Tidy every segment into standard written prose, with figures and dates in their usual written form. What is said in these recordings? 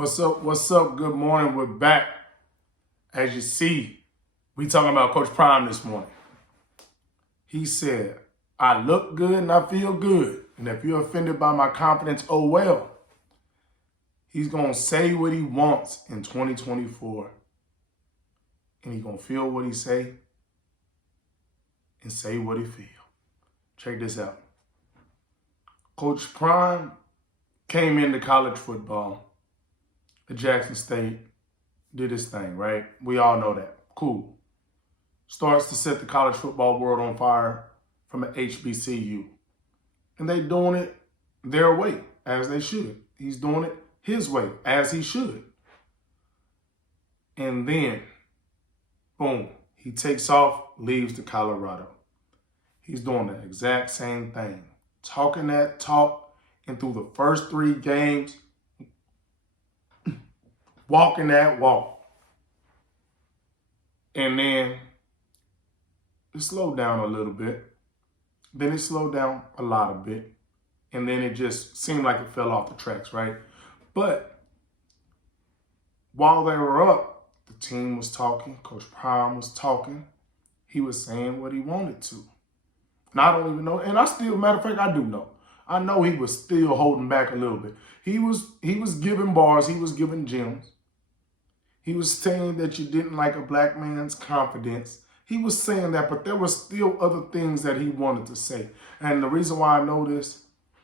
What's up? What's up? Good morning. We're back. As you see, we talking about Coach Prime this morning. He said, I look good and I feel good. And if you're offended by my confidence, oh well. He's going to say what he wants in 2024. And he's going to feel what he say and say what he feel. Check this out. Coach Prime came into college football at Jackson State, did his thing, right? We all know that. Cool. Starts to set the college football world on fire from an HBCU. And they doing it their way, as they should. He's doing it his way, as he should. And then, boom, he takes off, leaves to Colorado. He's doing the exact same thing. Talking that talk, and through the first 3 games, walking that walk. And then it slowed down a little bit. Then it slowed down a lot of bit. And then it just seemed like it fell off the tracks, right? But while they were up, the team was talking. Coach Prime was talking. He was saying what he wanted to. And I don't even know. And I still, matter of fact, I do know. I know he was still holding back a little bit. He was giving bars. He was giving gems. He was saying that you didn't like a black man's confidence. He was saying that, but there were still other things that he wanted to say. And the reason why I know this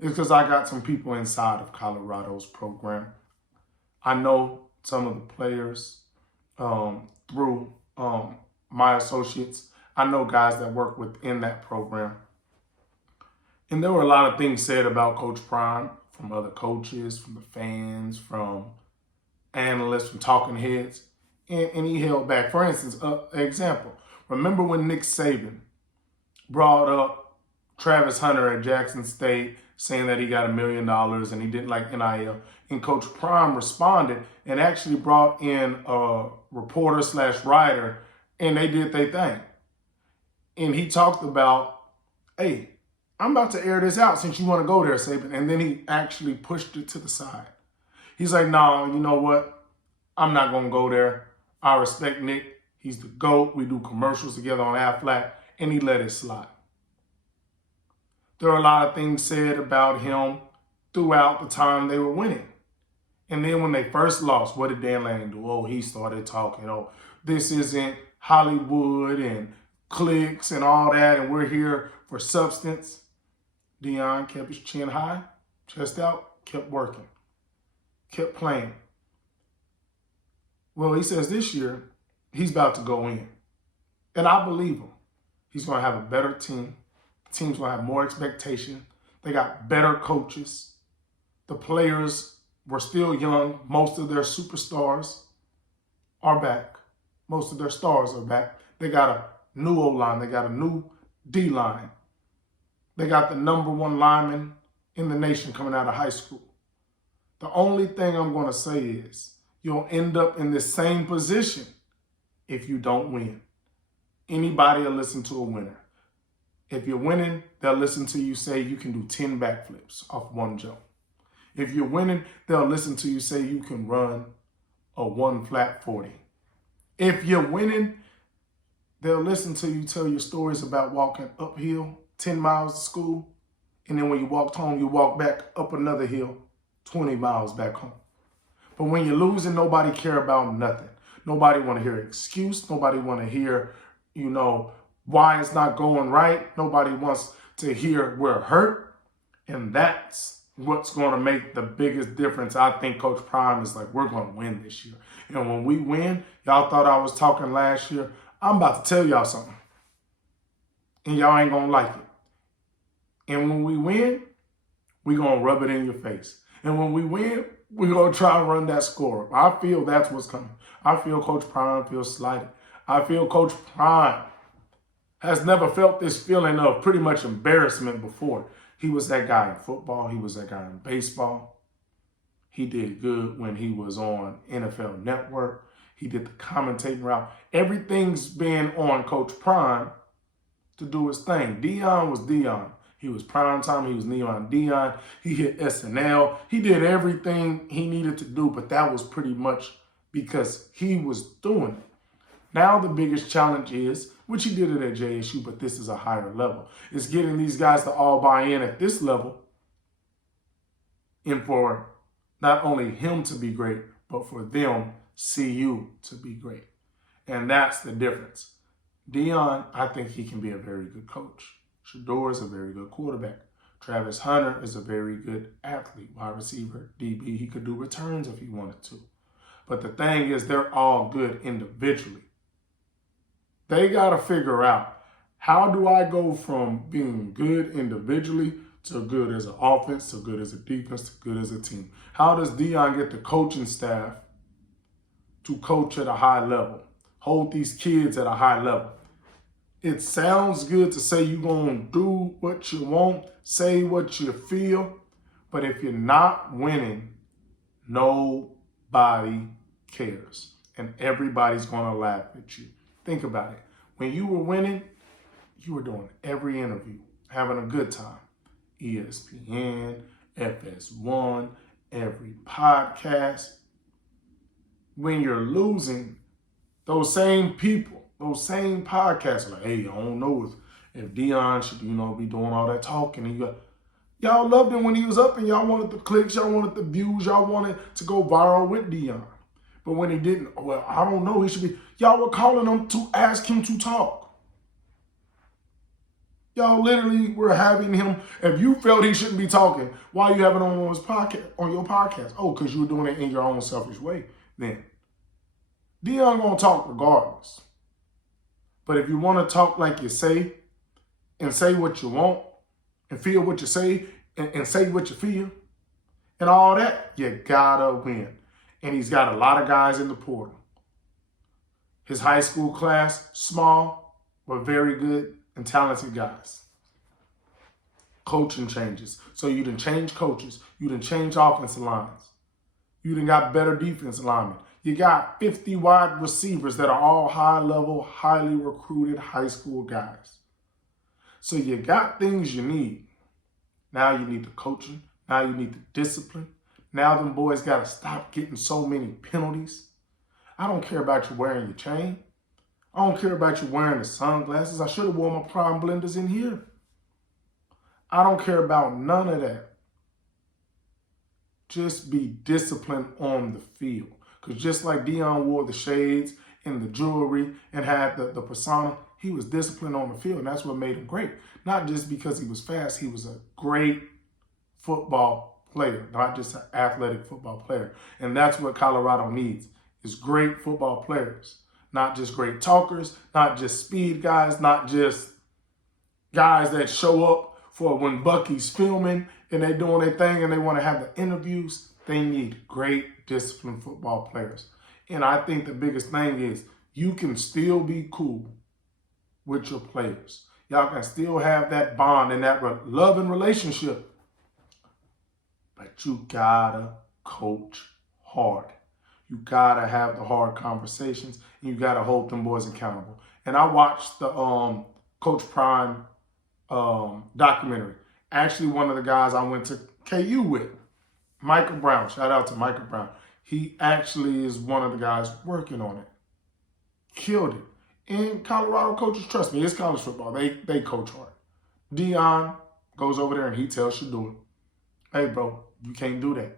is because I got some people inside of Colorado's program. I know some of the players through my associates. I know guys that work within that program. And there were a lot of things said about Coach Prime from other coaches, from the fans, from analysts, from talking heads, and he held back. For instance, example, remember when Nick Saban brought up Travis Hunter at Jackson State saying that he got $1 million and he didn't like NIL, and Coach Prime responded and actually brought in a reporter/writer, and they did their thing. And he talked about, hey, I'm about to air this out since you want to go there, Saban. And then he actually pushed it to the side. He's like, no, you know what? I'm not going to go there. I respect Nick. He's the GOAT. We do commercials together on Aflac. And he let it slide. There are a lot of things said about him throughout the time they were winning. And then when they first lost, what did Dan Lanning do? Oh, he started talking. Oh, this isn't Hollywood and clicks and all that, and we're here for substance. Deion kept his chin high, chest out, kept working. Kept playing. Well, he says this year, he's about to go in. And I believe him. He's going to have a better team. The team's going to have more expectation. They got better coaches. The players were still young. Most of their superstars are back. Most of their stars are back. They got a new O-line. They got a new D-line. They got the #1 lineman in the nation coming out of high school. The only thing I'm going to say is you'll end up in the same position if you don't win. Anybody will listen to a winner. If you're winning, they'll listen to you say you can do 10 backflips off one jump. If you're winning, they'll listen to you say you can run a 1 flat 40. If you're winning, they'll listen to you tell your stories about walking uphill 10 miles to school, and then when you walked home, you walk back up another hill 20 miles back home. But when you're losing, nobody care about nothing. Nobody want to hear an excuse. Nobody want to hear, why it's not going right. Nobody wants to hear we're hurt. And that's what's going to make the biggest difference. I think Coach Prime is like, we're going to win this year. And when we win, y'all thought I was talking last year. I'm about to tell y'all something. And y'all ain't going to like it. And when we win, we're going to rub it in your face. And when we win, we're going to try and run that score. I feel that's what's coming. I feel Coach Prime feels slighted. I feel Coach Prime has never felt this feeling of pretty much embarrassment before. He was that guy in football. He was that guy in baseball. He did good when he was on NFL Network. He did the commentating route. Everything's been on Coach Prime to do his thing. Deion was Deion. He was prime time. He was Neon Deion. He hit SNL. He did everything he needed to do, but that was pretty much because he was doing it. Now the biggest challenge is, which he did it at JSU, but this is a higher level, is getting these guys to all buy in at this level and for not only him to be great, but for them, CU, to be great. And that's the difference. Deion, I think he can be a very good coach. Shedeur is a very good quarterback. Travis Hunter is a very good athlete, wide receiver, DB. He could do returns if he wanted to. But the thing is, they're all good individually. They got to figure out, how do I go from being good individually to good as an offense, to good as a defense, to good as a team? How does Deion get the coaching staff to coach at a high level, hold these kids at a high level? It sounds good to say you're going to do what you want, say what you feel, but if you're not winning, nobody cares. And everybody's going to laugh at you. Think about it. When you were winning, you were doing every interview, having a good time. ESPN, FS1, every podcast. When you're losing, those same people, those same podcasts are like, hey, I don't know if Deion should, be doing all that talking. And y'all loved him when he was up and y'all wanted the clicks, y'all wanted the views, y'all wanted to go viral with Deion. But when he didn't, well, I don't know, he should be, y'all were calling him to ask him to talk. Y'all literally were having him, if you felt he shouldn't be talking, why you having him on his podcast, on your podcast? Oh, because you were doing it in your own selfish way. Then Deion gonna talk regardless. But if you want to talk like you say, and say what you want, and feel what you say, and say what you feel, and all that, you gotta win. And he's got a lot of guys in the portal. His high school class, small, but very good and talented guys. Coaching changes. So you done change coaches. You done change offensive lines. You done got better defensive linemen. You got 50 wide receivers that are all high-level, highly recruited high school guys. So you got things you need. Now you need the coaching. Now you need the discipline. Now them boys got to stop getting so many penalties. I don't care about you wearing your chain. I don't care about you wearing the sunglasses. I should have worn my Prime Blenders in here. I don't care about none of that. Just be disciplined on the field. Because just like Deion wore the shades and the jewelry and had the persona, he was disciplined on the field. And that's what made him great. Not just because he was fast. He was a great football player, not just an athletic football player. And that's what Colorado needs, is great football players. Not just great talkers, not just speed guys, not just guys that show up for when Bucky's filming and they're doing their thing and they want to have the interviews. They need great, disciplined football players. And I think the biggest thing is you can still be cool with your players. Y'all can still have that bond and that love and relationship. But you gotta coach hard. You gotta have the hard conversations and you gotta hold them boys accountable. And I watched the Coach Prime documentary. Actually, one of the guys I went to KU with, Michael Brown. Shout out to Michael Brown. He actually is one of the guys working on it. Killed it. And Colorado coaches, trust me, it's college football. They coach hard. Deion goes over there and he tells Shedeur, hey, bro, you can't do that.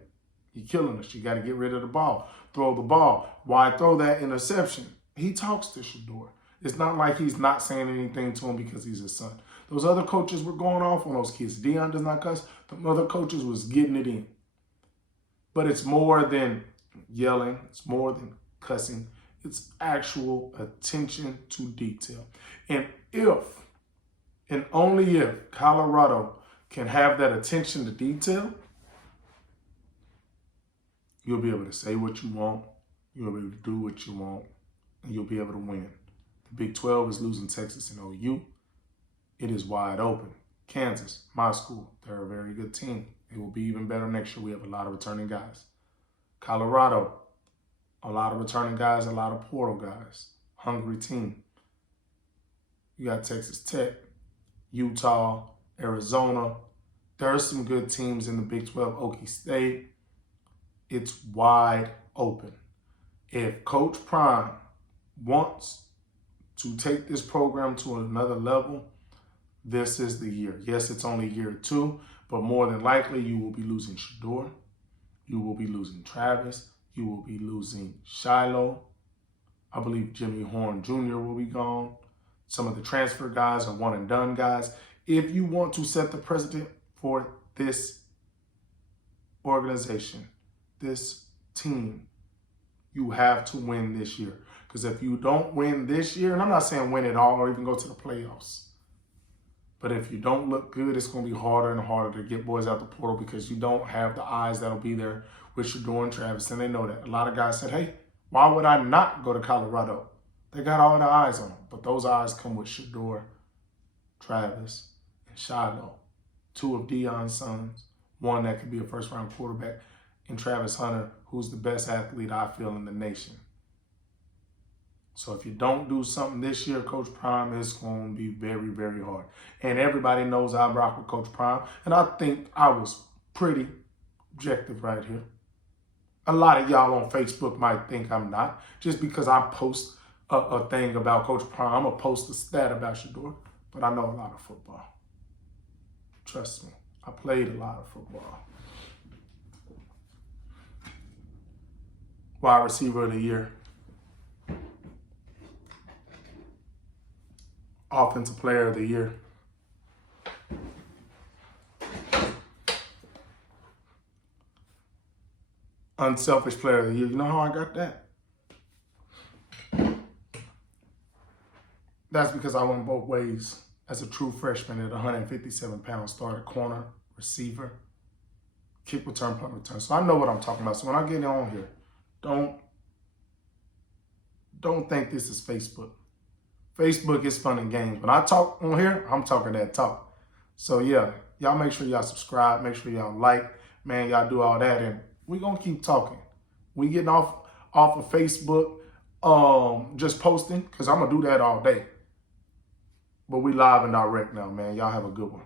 You're killing us. You got to get rid of the ball. Throw the ball. Why throw that interception? He talks to Shedeur. It's not like he's not saying anything to him because he's his son. Those other coaches were going off on those kids. Deion does not cuss. The other coaches was getting it in. But it's more than yelling. It's more than cussing. It's actual attention to detail. And if, and only if, Colorado can have that attention to detail, you'll be able to say what you want, you'll be able to do what you want, and you'll be able to win. The Big 12 is losing Texas and OU. It is wide open. Kansas, my school, they're a very good team. It will be even better next year. We have a lot of returning guys. Colorado, a lot of returning guys, a lot of portal guys. Hungry team. You got Texas Tech, Utah, Arizona. There are some good teams in the Big 12, Okie State. It's wide open. If Coach Prime wants to take this program to another level, this is the year. Yes, it's only year 2, but more than likely you will be losing Shedeur. You will be losing Travis. You will be losing Shiloh. I believe Jimmy Horn Jr. will be gone. Some of the transfer guys are one and done guys. If you want to set the precedent for this organization, this team, you have to win this year. Because if you don't win this year, and I'm not saying win it all or even go to the playoffs, but if you don't look good, it's going to be harder and harder to get boys out the portal because you don't have the eyes that'll be there with Shedeur and Travis, and they know that. A lot of guys said, hey, why would I not go to Colorado? They got all the eyes on them, but those eyes come with Shedeur, Travis, and Shiloh, 2 of Deion's sons, one that could be a first-round quarterback, and Travis Hunter, who's the best athlete I feel in the nation. So if you don't do something this year, Coach Prime, is going to be very, very hard. And everybody knows I rock with Coach Prime, and I think I was pretty objective right here. A lot of y'all on Facebook might think I'm not, just because I post a thing about Coach Prime. I'm going to post a stat about Shedeur, but I know a lot of football. Trust me, I played a lot of football. Wide receiver of the year. Offensive player of the year. Unselfish player of the year. You know how I got that? That's because I went both ways as a true freshman at 157 pounds, started corner, receiver, kick return, punt return. So I know what I'm talking about. So when I get on here, don't think this is Facebook. Facebook is fun and games. When I talk on here, I'm talking that talk. So yeah, y'all make sure y'all subscribe, make sure y'all like, man, y'all do all that, and we gonna keep talking. We getting off of Facebook, just posting, because I'm gonna do that all day. But we live and direct now, man. Y'all have a good one.